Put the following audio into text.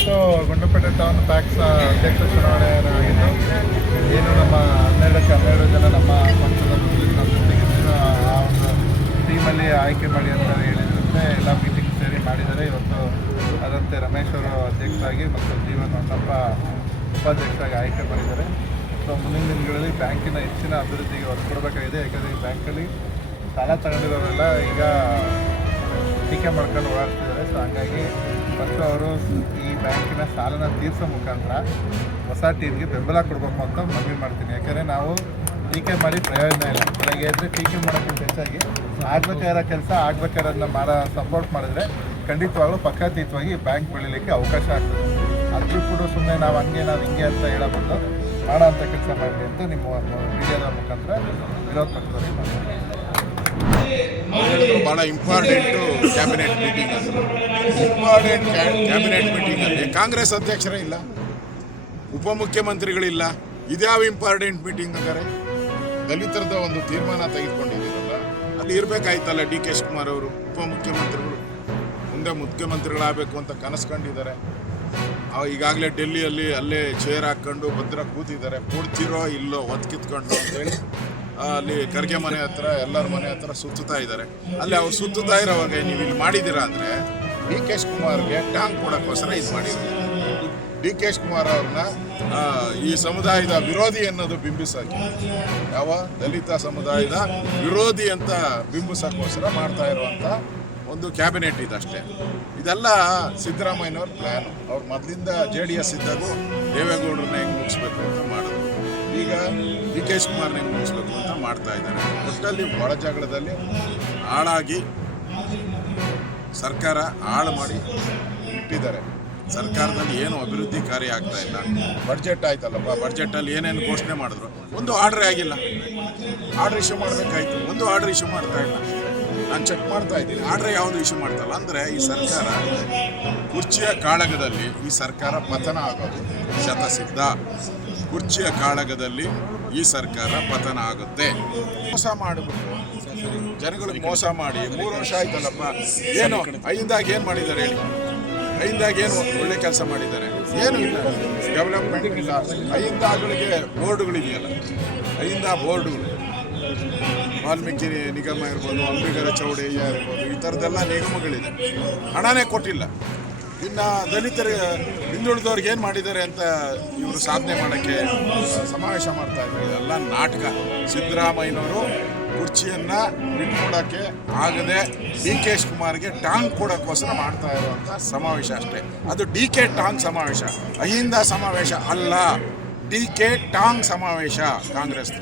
ಇವತ್ತು Gundlupet town packs ಅಧ್ಯಕ್ಷ ಚುನಾವಣೆ ಆಗಿದ್ದು ಏನು ನಮ್ಮ 12 ಜನ ನಮ್ಮ ಪಕ್ಷದ ಮುಸ್ಲಿಂ ಅಭ್ಯರ್ಥಿಗಿದ್ದು ಆ ಒಂದು ಟೀಮಲ್ಲಿ ಆಯ್ಕೆ ಮಾಡಿ ಅಂತ ಹೇಳಿದ್ರಂತೆ ಎಲ್ಲ ಮೀಟಿಂಗ್ ಸೇರಿ ಮಾಡಿದ್ದಾರೆ. ಇವತ್ತು ಅದಂತೆ ರಮೇಶ್ ಅವರು ಅಧ್ಯಕ್ಷರಾಗಿ ಮತ್ತು ಜೀವನ್ ಹೊನ್ನಪ್ಪ ಉಪಾಧ್ಯಕ್ಷರಾಗಿ ಆಯ್ಕೆ ಮಾಡಿದ್ದಾರೆ. ಸೊ ಮುಂದಿನ ದಿನಗಳಲ್ಲಿ ಬ್ಯಾಂಕಿನ ಹೆಚ್ಚಿನ ಅಭಿವೃದ್ಧಿಗೆ ಒತ್ತು ಕೊಡಬೇಕಾಗಿದೆ. ಯಾಕಂದರೆ ಈ ಬ್ಯಾಂಕಲ್ಲಿ ಸಾಲ ತಗೊಂಡಿರೋರೆಲ್ಲ ಈಗ ಟೀಕೆ ಮಾಡ್ಕೊಂಡು ಓಡಾಡ್ತಿದ್ದಾರೆ. ಸೊ ಹಾಗಾಗಿ ಫಸ್ಟ್ ಅವರು ಈ ಬ್ಯಾಂಕಿನ ಸಾಲನ ತೀರಿಸೋ ಮುಖಾಂತರ ಹೊಸ ಟೀಮ್ಗೆ ಬೆಂಬಲ ಕೊಡಬೇಕು ಅಂತ ಮನವಿ ಮಾಡ್ತೀನಿ. ಯಾಕಂದರೆ ನಾವು ಟೀಕೆ ಮಾಡಿ ಪ್ರಯೋಜನ ಇಲ್ಲ. ಬೆಳಗ್ಗೆ ಎದ್ದರೆ ಟೀಕೆ ಮಾಡೋಕ್ಕಿಂತ ಹೆಚ್ಚಾಗಿ ಆಗಬೇಕಾಗಿರೋ ಕೆಲಸ ಆಗಬೇಕಾಗಿರೋದನ್ನ ಸಪೋರ್ಟ್ ಮಾಡಿದ್ರೆ ಖಂಡಿತವಾಗ್ಲೂ ಪಕ್ಷಾತೀತವಾಗಿ ಬ್ಯಾಂಕ್ ಬೆಳೀಲಿಕ್ಕೆ ಅವಕಾಶ ಆಗ್ತದೆ. ಅದು ಬಿಟ್ಬಿಟ್ಟು ಸುಮ್ಮನೆ ನಾವು ಹಿಂಗೆ ಅಂತ ಹೇಳಬಾರ್ದು, ಮಾಡೋ ಅಂಥ ಕೆಲಸ ಮಾಡಲಿ ಅಂತ ನಿಮ್ಮ ಮೀಡಿಯಾದ ಮುಖಾಂತರ ವಿರೋಧ ಪಕ್ಷದಲ್ಲಿ ಮಾಡ್ತಾರೆ. ಭಾಳ ಇಂಪಾರ್ಟೆಂಟು ಕ್ಯಾಬಿನೆಟ್ ಮೀಟಿಂಗ್ ಅದು. ಇಂಪಾರ್ಟೆಂಟ್ ಕ್ಯಾಬಿನೆಟ್ ಮೀಟಿಂಗಲ್ಲಿ ಕಾಂಗ್ರೆಸ್ ಅಧ್ಯಕ್ಷರೇ ಇಲ್ಲ, ಉಪಮುಖ್ಯಮಂತ್ರಿಗಳಿಲ್ಲ. ಇದ್ಯಾವ ಇಂಪಾರ್ಟೆಂಟ್ ಮೀಟಿಂಗ್ ಅಂದರೆ ದಲಿತರದ ಒಂದು ತೀರ್ಮಾನ ತೆಗೆದುಕೊಂಡಿದ್ದೀರಲ್ಲ, ಅಲ್ಲಿ ಇರಬೇಕಾಯ್ತಲ್ಲ. ಡಿ ಕೆ ಶಿವಕುಮಾರ್ ಅವರು ಉಪಮುಖ್ಯಮಂತ್ರಿಗಳು ಮುಂದೆ ಮುಖ್ಯಮಂತ್ರಿಗಳಾಗಬೇಕು ಅಂತ ಕನಸು ಕಂಡಿದ್ದಾರೆ. ಈಗಾಗಲೇ ಡೆಲ್ಲಿಯಲ್ಲಿ ಅಲ್ಲೇ ಚೇರ್ ಹಾಕ್ಕೊಂಡು ಭದ್ರ ಕೂತಿದ್ದಾರೆ. ಕೊಡ್ತಿರೋ ಇಲ್ಲೋ ಒತ್ತು ಕಿತ್ಕೊಂಡು ಅಂತೇಳಿ ಅಲ್ಲಿ ಖರ್ಗೆ ಮನೆ ಹತ್ರ ಎಲ್ಲರ ಮನೆ ಹತ್ರ ಸುತ್ತುತ್ತಾ ಇದ್ದಾರೆ. ಅಲ್ಲಿ ಅವ್ರು ಸುತ್ತುತ್ತಾ ಇರೋವಾಗ ನೀವು ಇಲ್ಲಿ ಮಾಡಿದ್ದೀರಾ ಅಂದರೆ ಡಿ ಕೆ ಶಿವಕುಮಾರ್ಗೆ ಟಾಂಗ್ ಕೊಡೋಕ್ಕೋಸ್ಕರ ಇದು ಮಾಡಿದ್ದಾರೆ. ಡಿ ಕೆ ಶಿವಕುಮಾರ್ ಅವ್ರನ್ನ ಈ ಸಮುದಾಯದ ವಿರೋಧಿ ಅನ್ನೋದು ಬಿಂಬಿಸೋಕ್ಕೆ, ಯಾವ ದಲಿತ ಸಮುದಾಯದ ವಿರೋಧಿ ಅಂತ ಬಿಂಬಿಸೋಕ್ಕೋಸ್ಕರ ಮಾಡ್ತಾ ಇರುವಂಥ ಒಂದು ಕ್ಯಾಬಿನೆಟ್ ಇದಷ್ಟೇ. ಇದೆಲ್ಲ ಸಿದ್ದರಾಮಯ್ಯನವ್ರ ಪ್ಲ್ಯಾನ್. ಅವ್ರು ಮೊದಲಿಂದ JDS ಇದ್ದಾಗೂ ದೇವೇಗೌಡರನ್ನ ಹೆಂಗೆ ಮುಗಿಸ್ಬೇಕು ಅಂತ ಮಾಡಿದ್ರು. ಈಗ ಡಿ ಕೆ ಶಿವಕುಮಾರ್ನ ಹೆಂಗೆ ಮುಗಿಸ್ಬೇಕು ಅಂತ ಮಾಡ್ತಾ ಇದ್ದಾರೆ. ಒಟ್ಟಲ್ಲಿ ಒಳ ಜಗಳದಲ್ಲಿ ಹಾಳಾಗಿ ಸರ್ಕಾರ ಹಾಳು ಮಾಡಿ ಇಟ್ಟಿದ್ದಾರೆ. ಸರ್ಕಾರದಲ್ಲಿ ಏನು ಅಭಿವೃದ್ಧಿ ಕಾರ್ಯ ಆಗ್ತಾ ಇಲ್ಲ. ಬಡ್ಜೆಟ್ ಆಯ್ತಲ್ಲಪ್ಪ, ಬಡ್ಜೆಟಲ್ಲಿ ಏನೇನು ಘೋಷಣೆ ಮಾಡಿದ್ರು ಒಂದು ಆರ್ಡ್ರೇ ಆಗಿಲ್ಲ. ಆರ್ಡ್ರ್ ಇಶ್ಯೂ ಮಾಡಬೇಕಾಯ್ತು, ಒಂದು ಆರ್ಡ್ರ್ ಇಶ್ಯೂ ಮಾಡ್ತಾ ಇಲ್ಲ. ನಾನು ಚೆಕ್ ಮಾಡ್ತಾ ಇದ್ದೀನಿ, ಆರ್ಡ್ರ್ ಯಾವುದು ಇಶ್ಯೂ ಮಾಡ್ತಲ್ಲ. ಅಂದರೆ ಈ ಸರ್ಕಾರ ಕುರ್ಚಿಯ ಕಾಳಗದಲ್ಲಿ ಈ ಸರ್ಕಾರ ಪತನ ಆಗೋದು ಶತಸಿದ್ಧ. ಕುರ್ಚಿಯ ಕಾಳಗದಲ್ಲಿ ಈ ಸರ್ಕಾರ ಪತನ ಆಗುತ್ತೆ. ಮೋಸ ಮಾಡಿಬಿಟ್ಟು ಜನಗಳಿಗೆ ಮೋಸ ಮಾಡಿ 3 ವರ್ಷ ಆಯ್ತಲ್ಲಪ್ಪ. ಏನು ಐದಾಗ ಏನು ಮಾಡಿದ್ದಾರೆ ಹೇಳಿ? ಐದಾಗ ಏನು ಒಳ್ಳೆ ಕೆಲಸ ಮಾಡಿದ್ದಾರೆ? ಏನೂ ಇಲ್ಲ, ಡೆವಲಪ್ಮೆಂಟ್ ಇಲ್ಲ. ಐದಾಗಳಿಗೆ ಬೋರ್ಡುಗಳಿದೆಯಲ್ಲ, ಬೋರ್ಡುಗಳು ವಾಲ್ಮೀಕಿ ನಿಗಮ ಇರ್ಬೋದು, ಅಂಬಿಗರ ಚೌಡಯ್ಯ ಇರ್ಬೋದು, ಈ ಥರದ್ದೆಲ್ಲ ನಿಗಮಗಳಿದೆ. ಹಣನೇ ಕೊಟ್ಟಿಲ್ಲ. ಇನ್ನು ದಲಿತರ ಹಿಂದುಳಿದವ್ರಿಗೆ ಏನು ಮಾಡಿದ್ದಾರೆ ಅಂತ ಇವರು ಸಾಧನೆ ಮಾಡೋಕ್ಕೆ ಸಮಾವೇಶ ಮಾಡ್ತಾ ಇದ್ದಾರೆ. ಇದೆಲ್ಲ ನಾಟಕ. ಸಿದ್ದರಾಮಯ್ಯನವರು ಕುರ್ಚಿಯನ್ನು ಬಿಟ್ಕೊಡೋಕ್ಕೆ ಆಗದೆ ಡಿ ಕೆ ಶಿವಕುಮಾರ್ಗೆ ಟಾಂಗ್ ಕೊಡೋಕ್ಕೋಸ್ಕರ ಮಾಡ್ತಾ ಇರುವಂಥ ಸಮಾವೇಶ ಅಷ್ಟೇ. ಅದು ಡಿ ಕೆ ಟಾಂಗ್ ಸಮಾವೇಶ, ಅಹಿಂದ ಸಮಾವೇಶ ಅಲ್ಲ. ಡಿ ಕೆ ಟಾಂಗ್ ಸಮಾವೇಶ ಕಾಂಗ್ರೆಸ್.